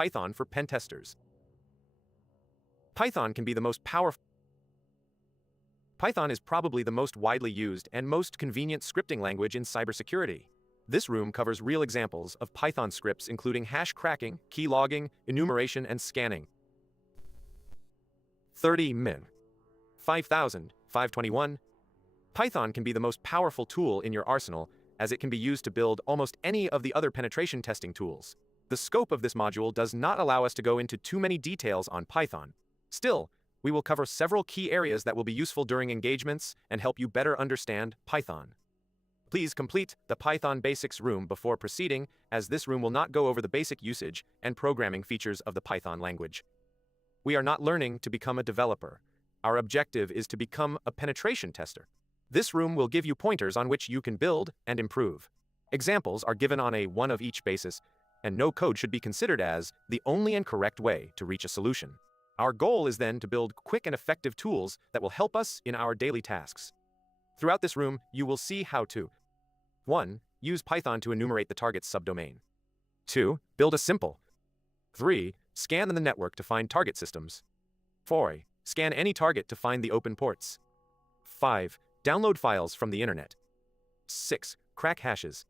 Python for Pentesters. Python can be the most powerful. Python is probably the most widely used and most convenient scripting language in cybersecurity. This room covers real examples of Python scripts including hash cracking, key logging, enumeration, and scanning. 30 min. 5,521. Python can be the most powerful tool in your arsenal, as it can be used to build almost any of the other penetration testing tools. The scope of this module does not allow us to go into too many details on Python. Still, we will cover several key areas that will be useful during engagements and help you better understand Python. Please complete the Python Basics room before proceeding, as this room will not go over the basic usage and programming features of the Python language. We are not learning to become a developer. Our objective is to become a penetration tester. This room will give you pointers on which you can build and improve. Examples are given on a one of each basis, and no code should be considered as the only and correct way to reach a solution. Our goal is then to build quick and effective tools that will help us in our daily tasks. Throughout this room, you will see how to 1. Use Python to enumerate the target's subdomain. 2. Build a simple. 3. Scan the network to find target systems. 4. Scan any target to find the open ports. 5. Download files from the internet. 6. Crack hashes.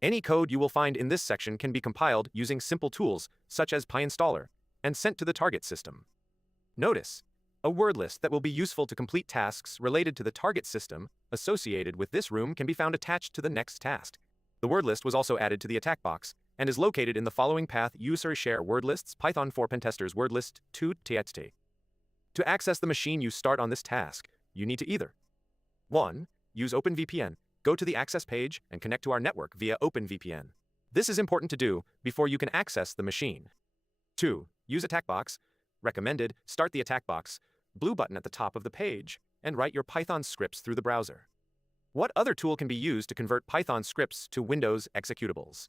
Any code you will find in this section can be compiled using simple tools, such as PyInstaller, and sent to the target system. Notice, a word list that will be useful to complete tasks related to the target system associated with this room can be found attached to the next task. The word list was also added to the attack box and is located in the following path: user share word lists Python for Pentesters word list 2 THM. To access the machine you start on this task, you need to either 1. Use OpenVPN. Go to the access page and connect to our network via OpenVPN. This is important to do before you can access the machine. 2. Use attack box. Recommended, start the attack box, blue button at the top of the page, and write your Python scripts through the browser. What other tool can be used to convert Python scripts to Windows executables?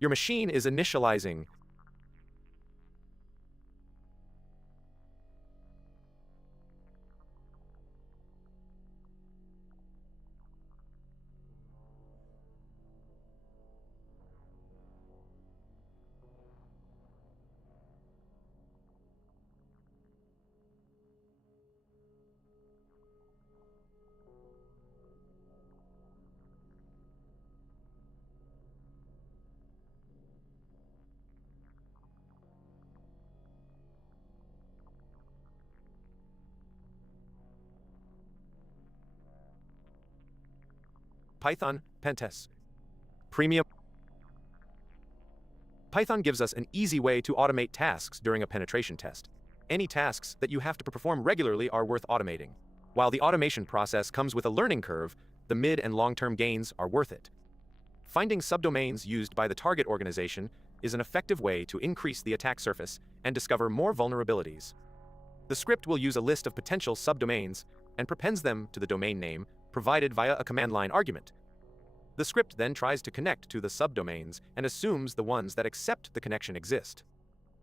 Your machine is initializing. Python Pentest. Premium. Python gives us an easy way to automate tasks during a penetration test. Any tasks that you have to perform regularly are worth automating. While the automation process comes with a learning curve, the mid and long-term gains are worth it. Finding subdomains used by the target organization is an effective way to increase the attack surface and discover more vulnerabilities. The script will use a list of potential subdomains and prepends them to the domain name provided via a command line argument. The script then tries to connect to the subdomains and assumes the ones that accept the connection exist.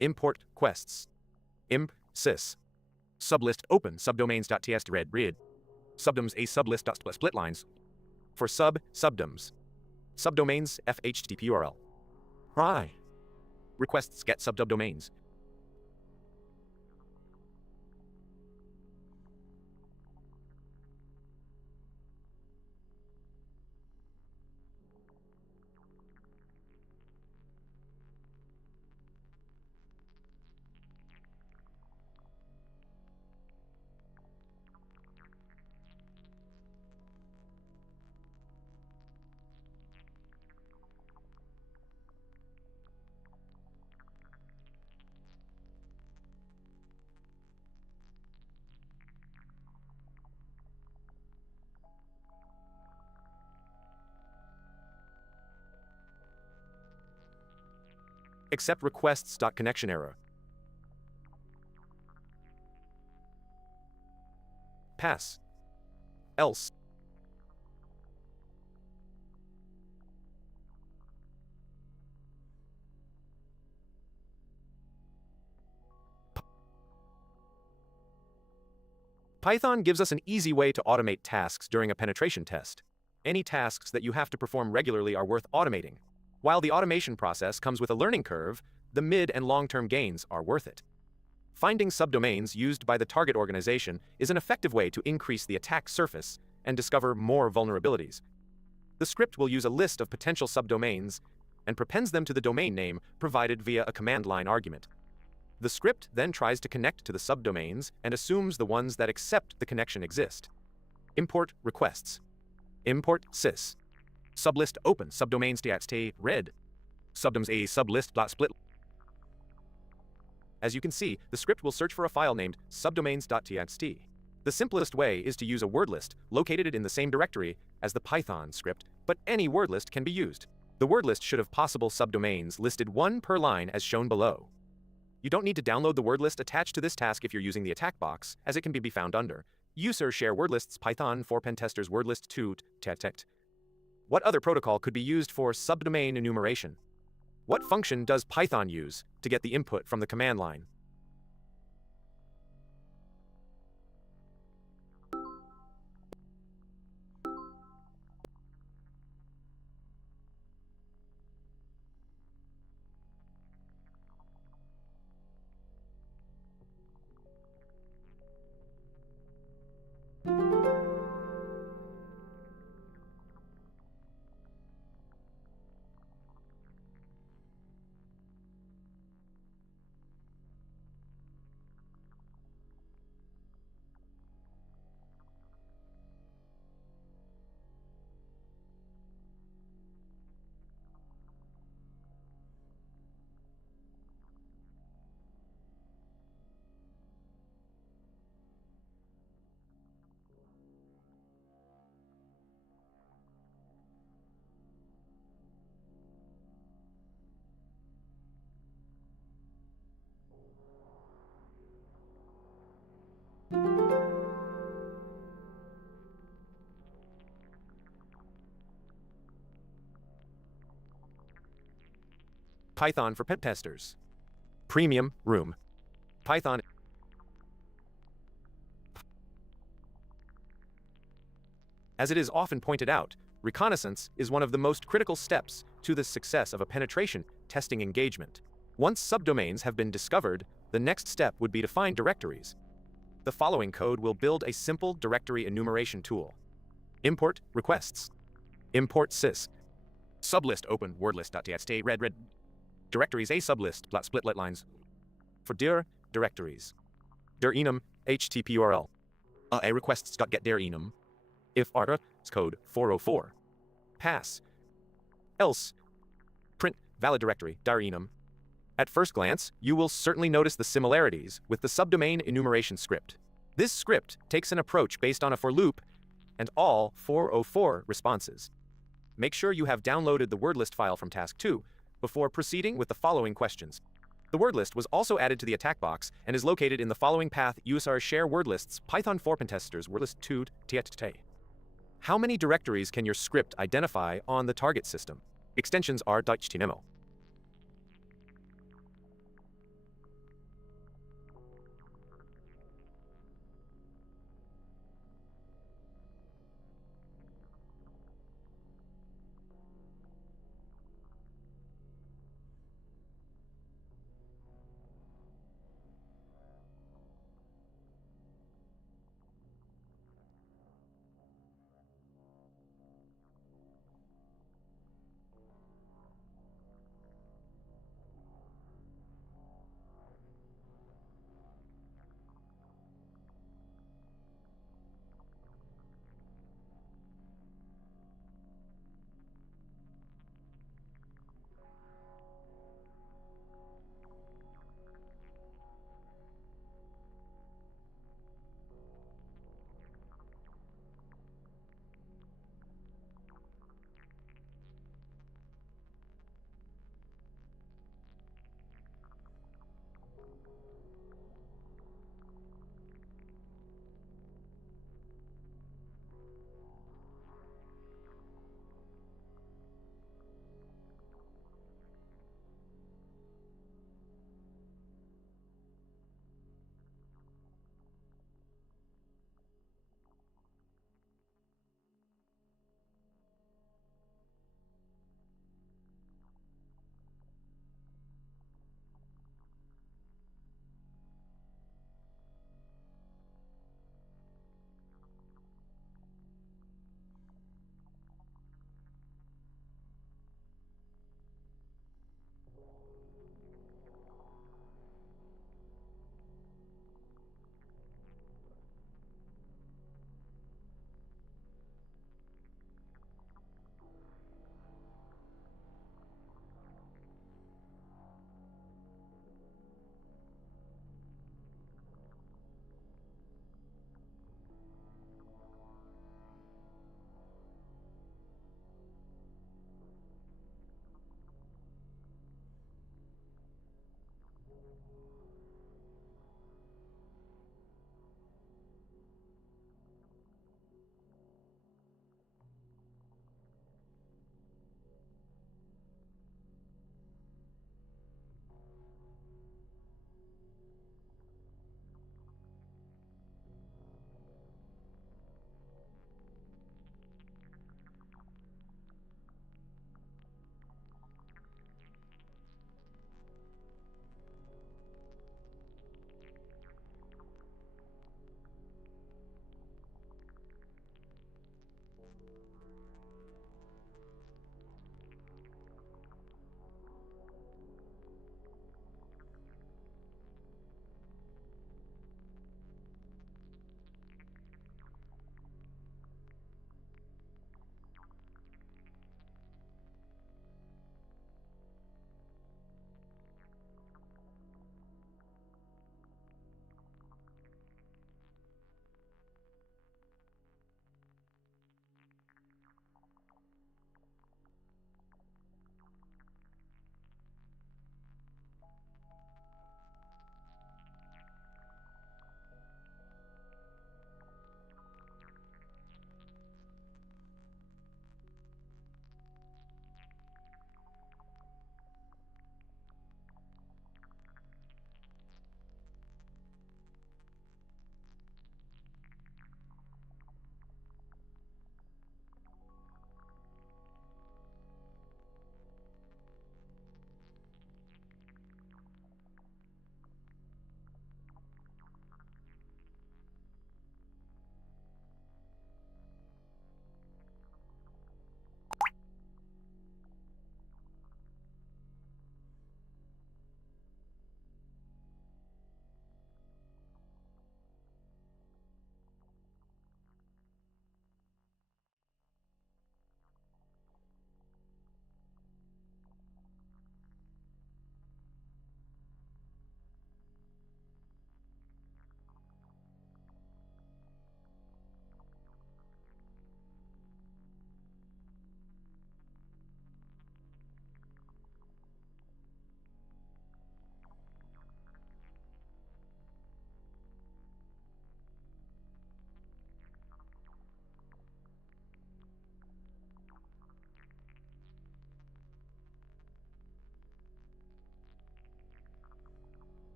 Import quests. Imp sys. Sublist open subdomains.txt read. Subdoms a sublist.split lines. For subdoms. Subdomains http URL. Hi. Requests get subdomains. Accept requests.connection error. Pass. Else. Python gives us an easy way to automate tasks during a penetration test. Any tasks that you have to perform regularly are worth automating. While the automation process comes with a learning curve, the mid and long-term gains are worth it. Finding subdomains used by the target organization is an effective way to increase the attack surface and discover more vulnerabilities. The script will use a list of potential subdomains and prepends them to the domain name provided via a command line argument. The script then tries to connect to the subdomains and assumes the ones that accept the connection exist. Import requests. Import sys. Sublist open subdomains.txt read. Subdoms a sublist.split. As you can see, the script will search for a file named subdomains.txt. The simplest way is to use a word list located in the same directory as the Python script, but any word list can be used. The word list should have possible subdomains listed one per line as shown below. You don't need to download the word list attached to this task if you're using the attack box, as it can be found under User Share Word Lists Python for Pentesters Word List 2 THM. What other protocol could be used for subdomain enumeration? What function does Python use to get the input from the command line? Python for Pentesters. Premium room. Python. As it is often pointed out, reconnaissance is one of the most critical steps to the success of a penetration testing engagement. Once subdomains have been discovered, the next step would be to find directories. The following code will build a simple directory enumeration tool. Import requests. Import sys. Sublist open wordlist.txt read. Directories a sublist.split lines. For dir directories. Dir enum http URL. A requests.get dir enum. If arta code 404. pass. Else, print valid directory, dir enum. At first glance, you will certainly notice the similarities with the subdomain enumeration script. This script takes an approach based on a for loop and all 404 responses. Make sure you have downloaded the word list file from task 2 before proceeding with the following questions. The word list was also added to the attack box and is located in the following path usr share word lists Python for Pentesters wordlist 2 THT. How many directories can your script identify on the target system? Extensions are .html.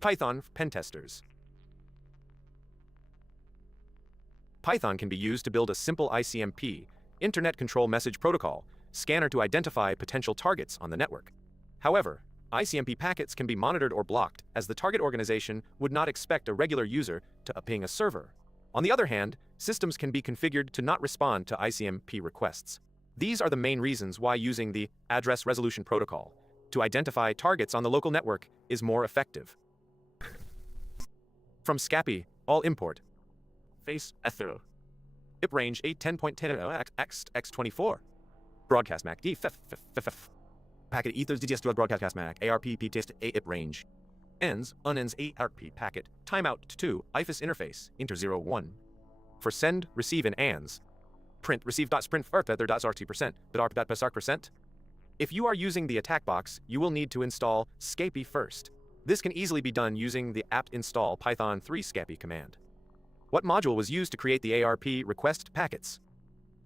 Python for Pentesters. Python can be used to build a simple ICMP, Internet Control Message Protocol, scanner to identify potential targets on the network. However, ICMP packets can be monitored or blocked, as the target organization would not expect a regular user to ping a server. On the other hand, systems can be configured to not respond to ICMP requests. These are the main reasons why using the Address Resolution Protocol to identify targets on the local network is more effective. From SCSIA, all import. Face Ether. IP range 810.10 x24. Broadcast MAC D. Packet ethers DTS broadcast MAC ARP Ptest A IP range. Ends unends ARP packet. Timeout 2 IFAS interface inter 01. For send, receive, and ANS. Print receive.sprint feather.rt%, %. If you are using the attack box, you will need to install SCSIA first. This can easily be done using the apt install python 3 SCSIA command. What module was used to create the ARP request packets?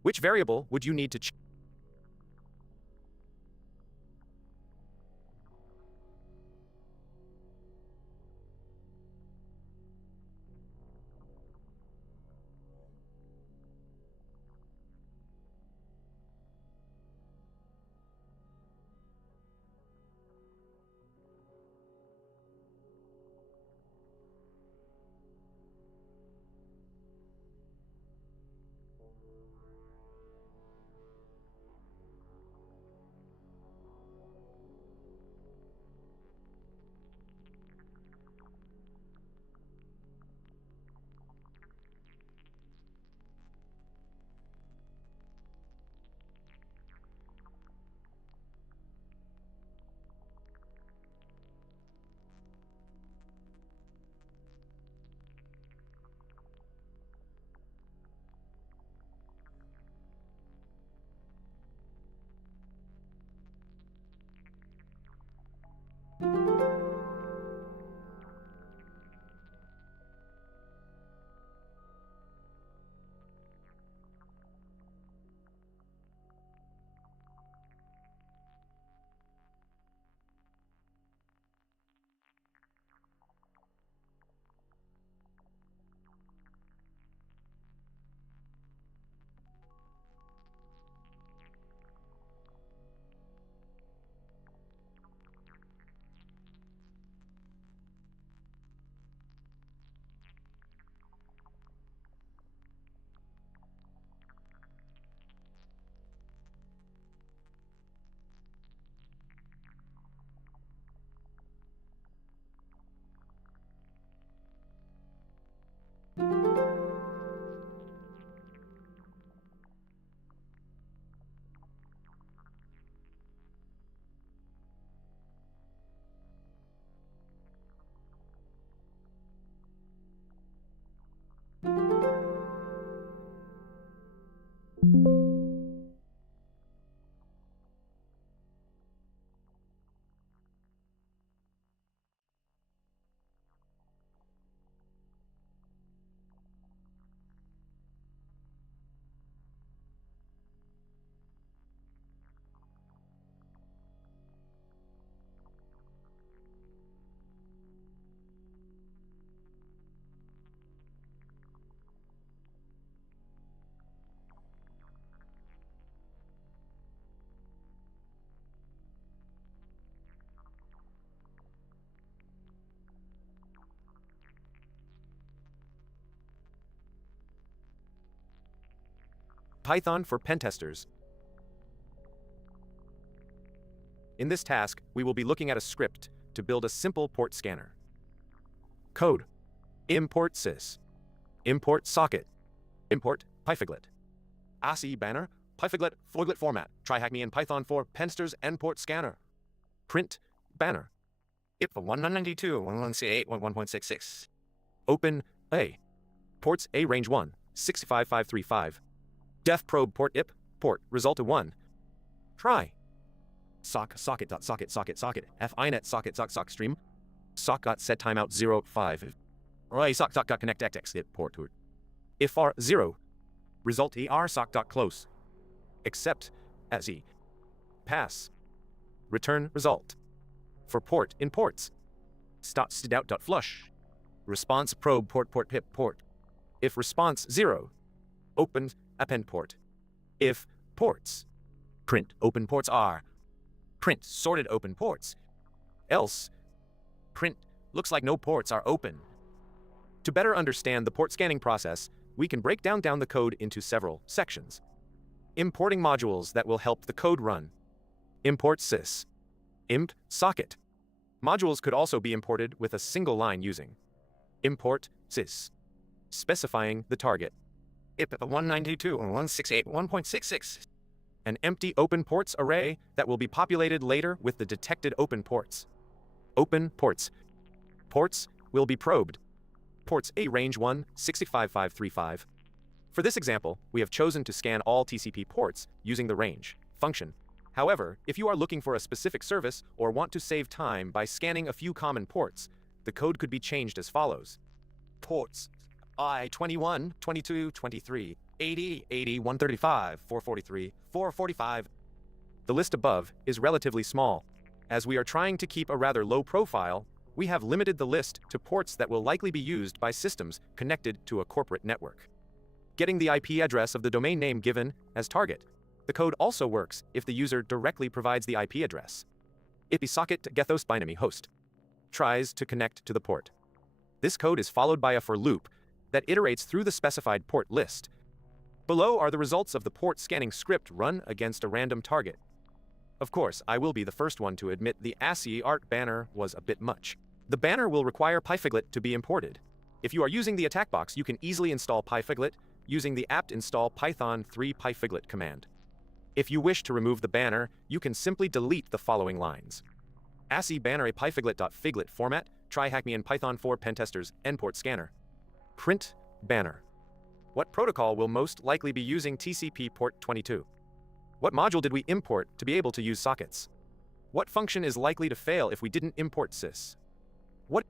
Which variable would you need to check? Python for Pentesters. In this task, we will be looking at a script to build a simple port scanner. Code. Import sys. Import socket. Import pythoglet. ASCII banner. Pythoglet foiglet format. Try hack me in Python for Pentesters and port scanner. Print banner. IP 192.168.1.66. Open A. Ports A range 1, 65535. Def probe port IP, port, result to 1. Try. Socket. F inet sock stream. Sock got set timeout 05. Right, sock got connect x port to it. If r 0. Result er sock dot close. Except as e. Pass. Return result. For port in ports. .stout.flush. Response probe port pip port. If response 0, open append port. If ports, print open ports are, print sorted open ports. Else, print looks like no ports are open. To better understand the port scanning process, we can break down the code into several sections. Importing modules that will help the code run. Import sys. Imp socket. Modules could also be imported with a single line using import sys, specifying the target. IP 192.168.1.66. An empty open ports array that will be populated later with the detected open ports. Open ports. Ports will be probed. Ports A range 1, 65535. For this example, we have chosen to scan all TCP ports using the range function. However, if you are looking for a specific service or want to save time by scanning a few common ports, the code could be changed as follows. Ports I-21, 22, 23, 80, 80, 135, 443, 445. The list above is relatively small. As we are trying to keep a rather low profile, we have limited the list to ports that will likely be used by systems connected to a corporate network. Getting the IP address of the domain name given as target. The code also works if the user directly provides the IP address. IP socket gethos binary host tries to connect to the port. This code is followed by a for loop that iterates through the specified port list. Below are the results of the port scanning script run against a random target. Of course, I will be the first one to admit the ASCII art banner was a bit much. The banner will require pyfiglet to be imported. If you are using the attack box, you can easily install pyfiglet using the apt install python 3 pyfiglet command. If you wish to remove the banner, you can simply delete the following lines. ASCII banner a pyfiglet.figlet format, try hack me in Python 4 Pentesters, endport scanner. Print banner. What protocol will most likely be using TCP port 22? What module did we import to be able to use sockets? What function is likely to fail if we didn't import sys? What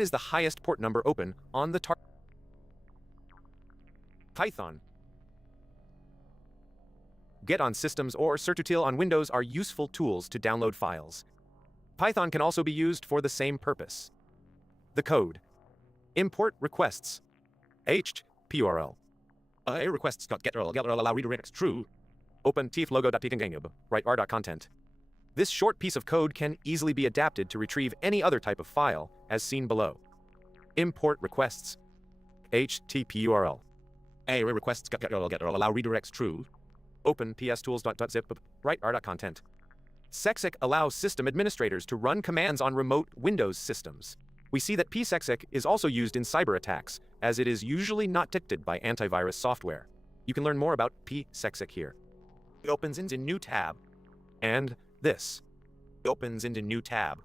is the highest port number open on the target. Python. Get on systems or certutil on Windows are useful tools to download files. Python can also be used for the same purpose. The code. Import requests. HTTP A requests get allow redirects true. Open tflogo.ttingangub, write r.content. This short piece of code can easily be adapted to retrieve any other type of file, as seen below. Import requests. HTTP A requests get allow redirects true. Open pstools.zip, write r.content. SecSec allows system administrators to run commands on remote Windows systems. We see that psecSec is also used in cyber attacks, as it is usually not detected by antivirus software. You can learn more about psecSec here. It opens into new tab. And this opens into new tab.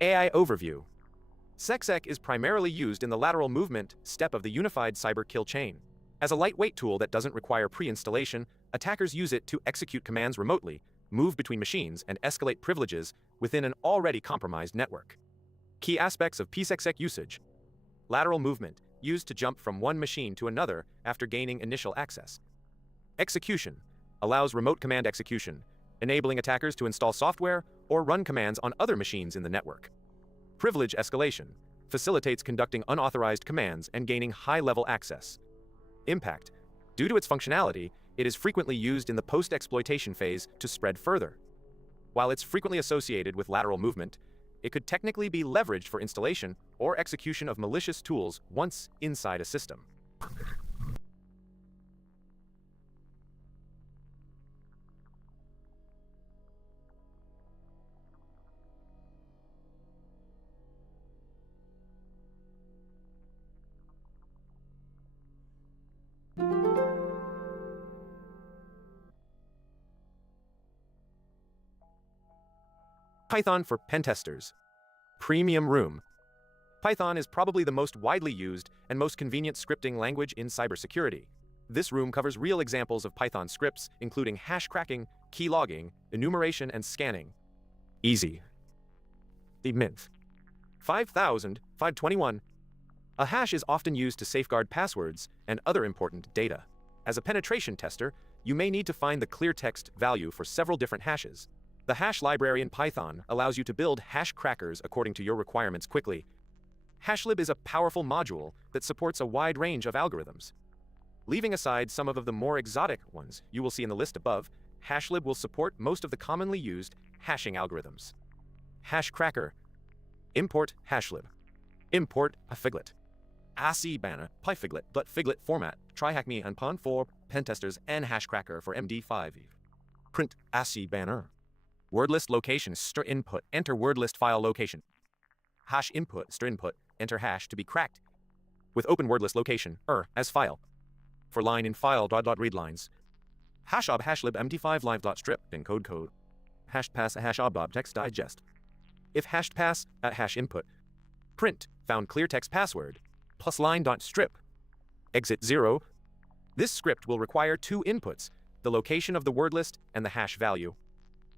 AI Overview. SecSec is primarily used in the lateral movement step of the unified cyber kill chain. As a lightweight tool that doesn't require pre-installation, attackers use it to execute commands remotely, move between machines, and escalate privileges within an already compromised network. Key aspects of psecSec usage. Lateral movement, used to jump from one machine to another after gaining initial access. Execution, allows remote command execution, enabling attackers to install software or run commands on other machines in the network. Privilege escalation, facilitates conducting unauthorized commands and gaining high-level access. Impact, due to its functionality, it is frequently used in the post-exploitation phase to spread further. While it's frequently associated with lateral movement, it could technically be leveraged for installation or execution of malicious tools once inside a system. Python for Pentesters. Premium Room. Python is probably the most widely used and most convenient scripting language in cybersecurity. This room covers real examples of Python scripts, including hash cracking, key logging, enumeration, and scanning. Easy. The Mint. 5521. A hash is often used to safeguard passwords and other important data. As a penetration tester, you may need to find the clear text value for several different hashes. The hash library in Python allows you to build hash crackers according to your requirements quickly. Hashlib is a powerful module that supports a wide range of algorithms. Leaving aside some of the more exotic ones you will see in the list above, Hashlib will support most of the commonly used hashing algorithms. Hash cracker. Import Hashlib. Import pyfiglet. AC banner pyfiglet.figlet format. Tryhackme and pon for Pentesters and hashcracker for MD5. Print AC banner. Word list location str input. Enter word list file location. Hash input str input. Enter hash to be cracked. With open word list location as file. For line in file read lines. Hashob hashlib MD5 live.strip encode code. Hash pass hash ob text digest. If hashed pass at hash input. Print found clear text password plus line.strip. Exit 0. This script will require two inputs, the location of the word list and the hash value.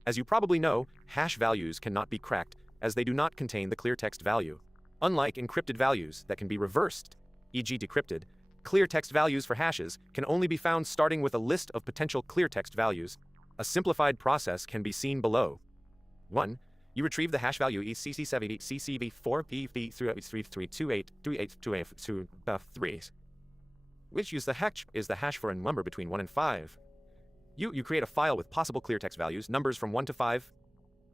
As you probably know, hash values cannot be cracked as they do not contain the clear text value. Unlike encrypted values that can be reversed, e.g. decrypted, clear text values for hashes can only be found starting with a list of potential clear text values. A simplified process can be seen below. 1. You retrieve the hash value ECC70 CCV4PV33328382823, which is the hash for a number between 1 and 5. You create a file with possible clear text values, numbers from 1 to 5.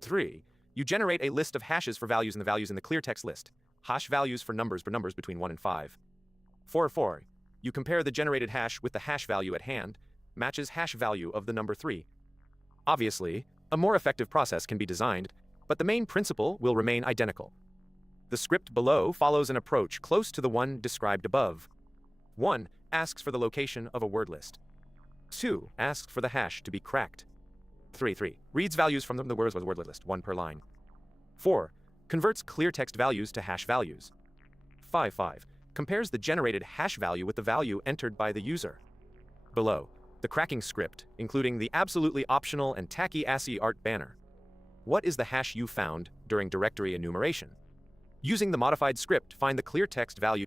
3. You generate a list of hashes for values and the values in the clear text list. Hash values for numbers between 1 and 5. 4. You compare the generated hash with the hash value at hand, matches hash value of the number 3. Obviously, a more effective process can be designed, but the main principle will remain identical. The script below follows an approach close to the one described above. 1. Asks for the location of a word list. 2. Asks for the hash to be cracked. 3. Reads values from the word list, 1 per line. 4. Converts clear text values to hash values. 5. Compares the generated hash value with the value entered by the user. Below, the cracking script, including the absolutely optional and tacky ASCII art banner. What is the hash you found during directory enumeration? Using the modified script, find the clear text value.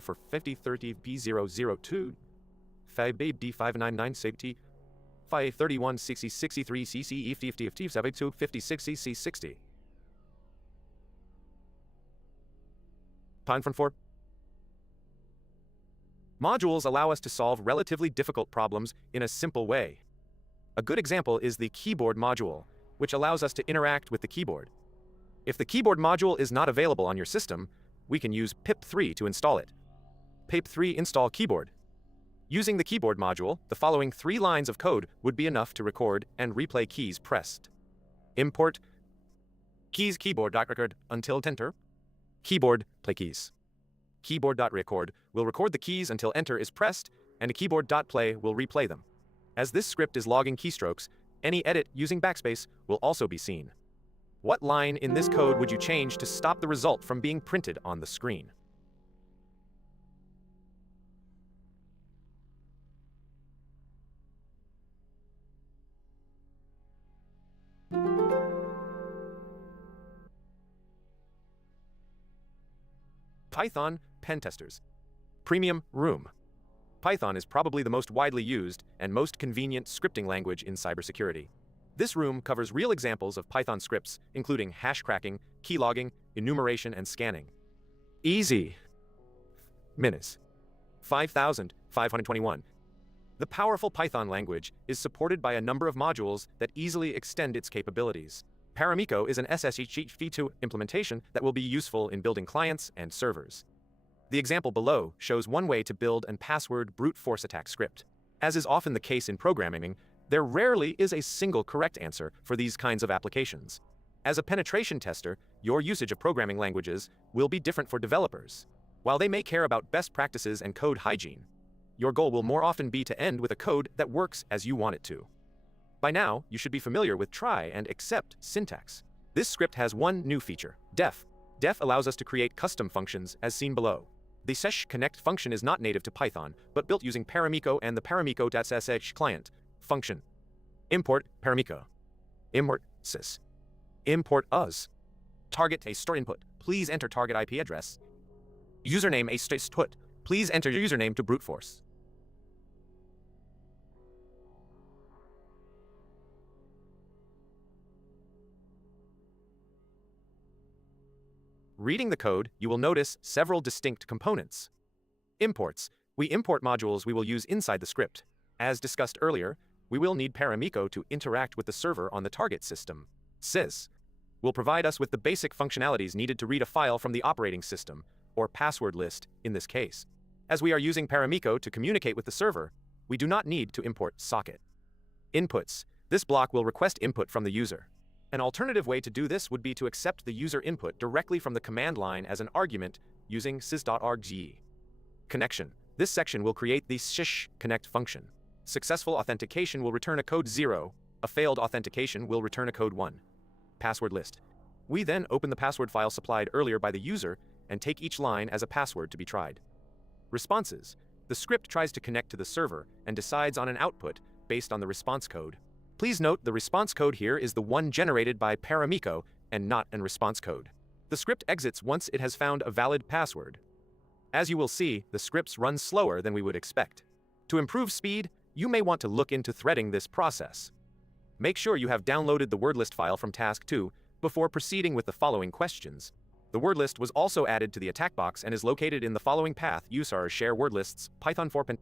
for 5030B002, 5B5996 safety, 5316063 CC EFT 56C60. Time from 4. Modules allow us to solve relatively difficult problems in a simple way. A good example is the keyboard module, which allows us to interact with the keyboard. If the keyboard module is not available on your system, we can use pip3 to install it. pip3 install keyboard. Using the keyboard module, the following 3 lines of code would be enough to record and replay keys pressed. Import keys keyboard.record until enter. Keyboard play keys. Keyboard.record will record the keys until enter is pressed, and a keyboard.play will replay them. As this script is logging keystrokes, any edit using backspace will also be seen. What line in this code would you change to stop the result from being printed on the screen? Python Pentesters. Premium Room. Python is probably the most widely used and most convenient scripting language in cybersecurity. This room covers real examples of Python scripts, including hash cracking, keylogging, enumeration, and scanning. Easy. Minis. 5521. The powerful Python language is supported by a number of modules that easily extend its capabilities. Paramico is an SSH implementation that will be useful in building clients and servers. The example below shows one way to build an password brute force attack script. As is often the case in programming, there rarely is a single correct answer for these kinds of applications. As a penetration tester, your usage of programming languages will be different for developers. While they may care about best practices and code hygiene, your goal will more often be to end with a code that works as you want it to. By now, you should be familiar with try and except syntax. This script has one new feature, def. Def allows us to create custom functions as seen below. The sesh connect function is not native to Python, but built using Paramico and the Paramico.sh client function. Import Paramico. Import sys. Import us. Target a store input. Please enter target IP address. Username a state put. Please enter your username to brute force. Reading the code, you will notice several distinct components. Imports. We import modules we will use inside the script. As discussed earlier, we will need Paramico to interact with the server on the target system. Sys will provide us with the basic functionalities needed to read a file from the operating system, or password list in this case. As we are using Paramico to communicate with the server, we do not need to import socket. Inputs. This block will request input from the user. An alternative way to do this would be to accept the user input directly from the command line as an argument using sys.argv. Connection. This section will create the sys connect function. Successful authentication will return a code 0. A failed authentication will return a code 1. Password list. We then open the password file supplied earlier by the user and take each line as a password to be tried. Responses. The script tries to connect to the server and decides on an output based on the response code. Please note the response code here is the one generated by Paramico and not an response code. The script exits once it has found a valid password. As you will see, the scripts run slower than we would expect. To improve speed, you may want to look into threading this process. Make sure you have downloaded the word list file from task 2 before proceeding with the following questions. The word list was also added to the attack box and is located in the following path: usr share word lists, Python 4 Pentest.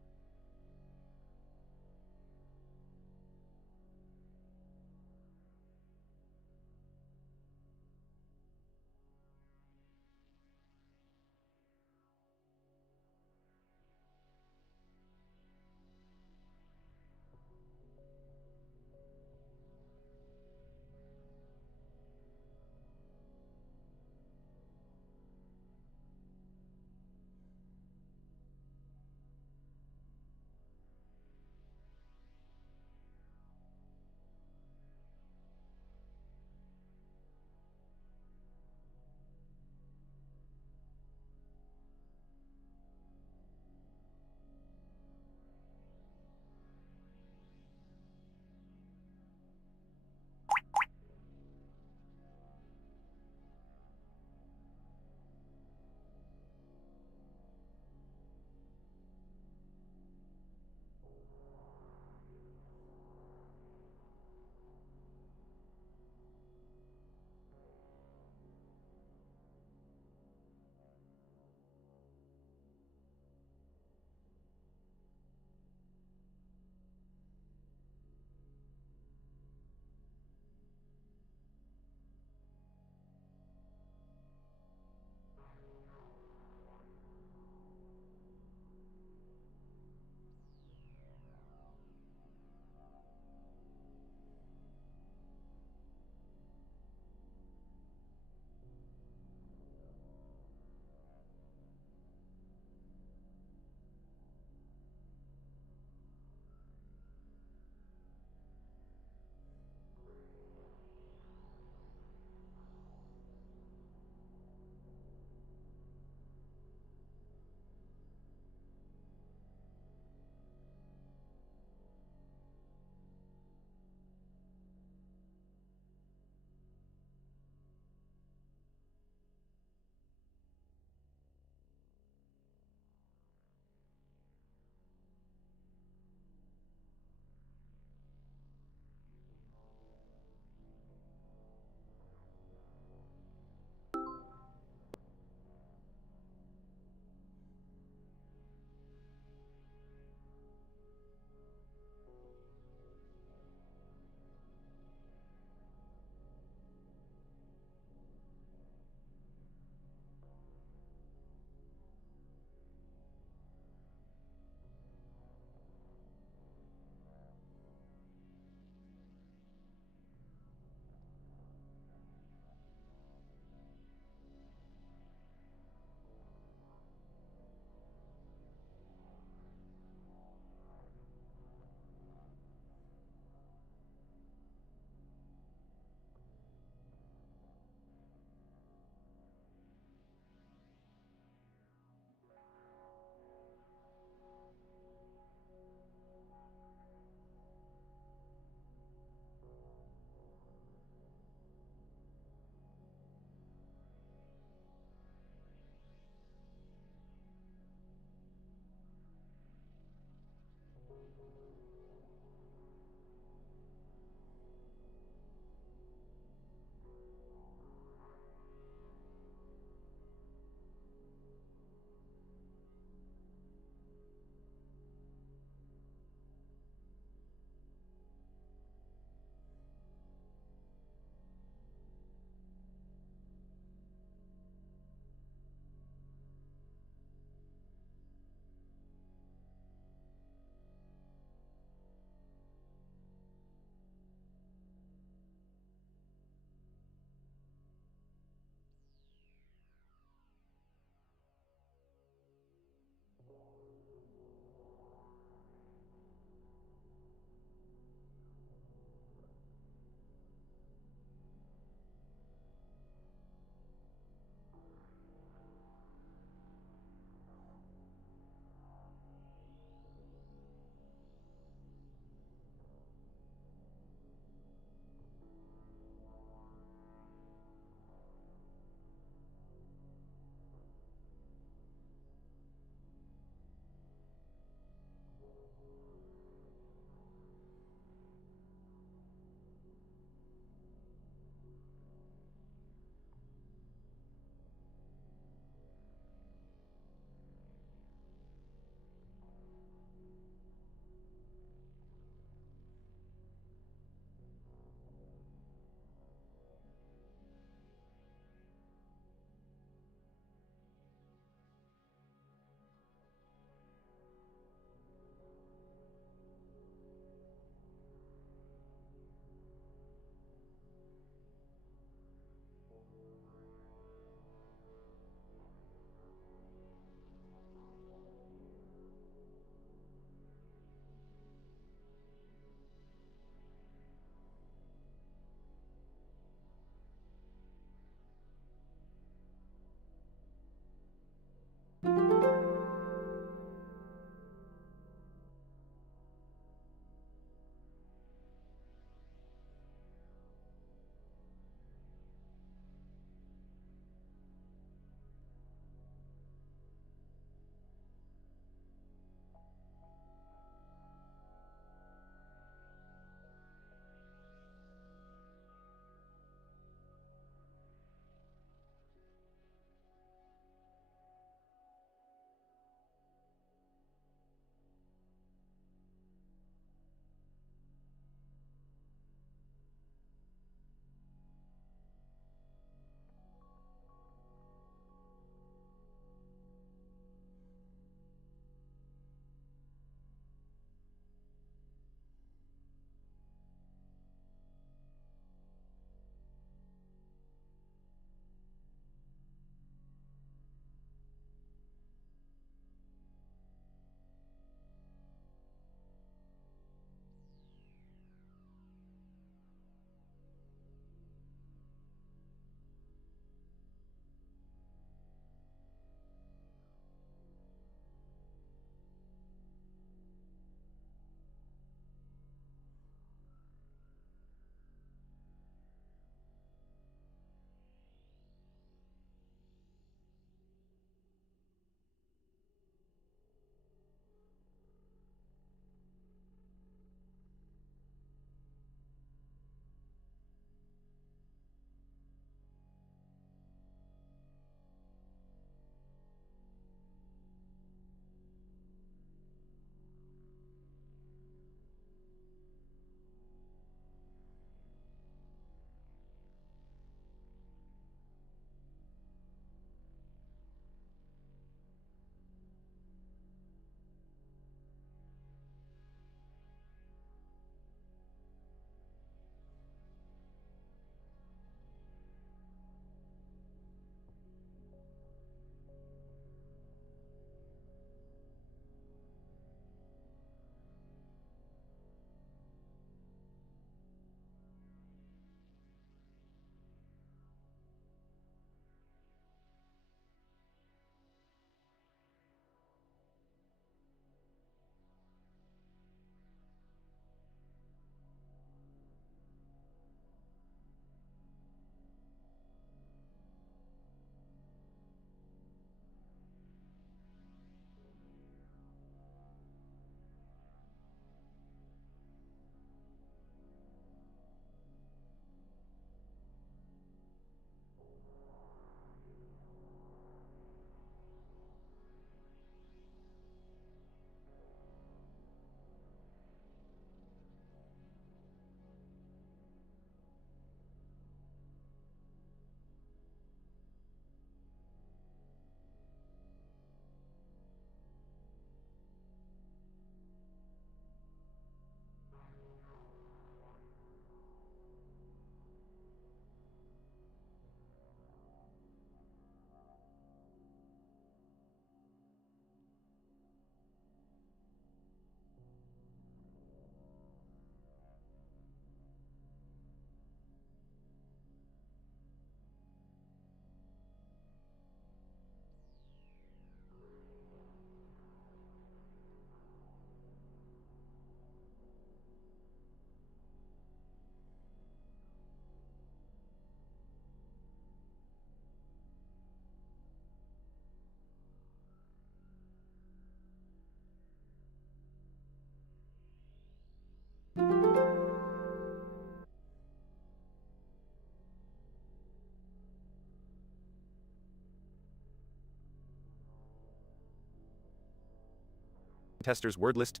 Pentesters word list.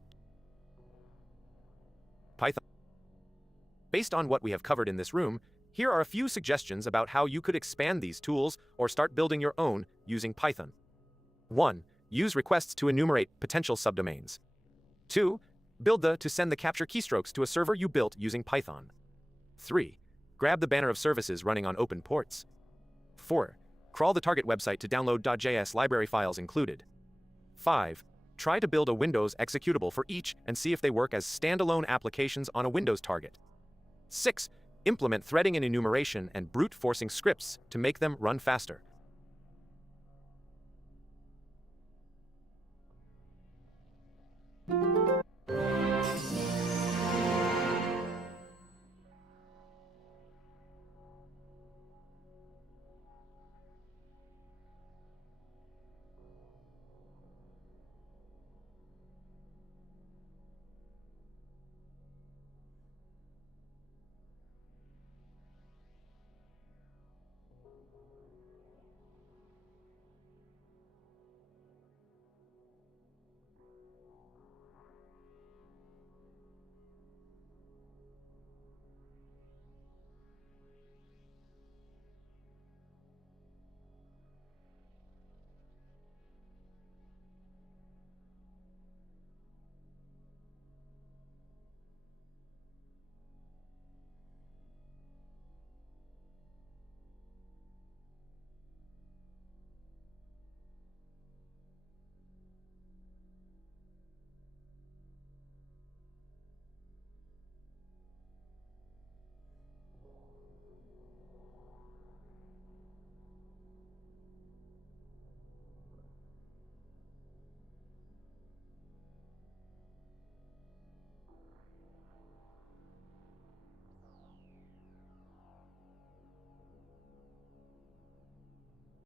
Python. Based on what we have covered in this room, here are a few suggestions about how you could expand these tools or start building your own using Python. 1. Use requests to enumerate potential subdomains. 2. Build the to send the capture keystrokes to a server you built using Python. 3. Grab the banner of services running on open ports. 4. Crawl the target website to download .js library files included. 5. Try to build a Windows executable for each and see if they work as standalone applications on a Windows target. 6. Implement threading and enumeration and brute forcing scripts to make them run faster.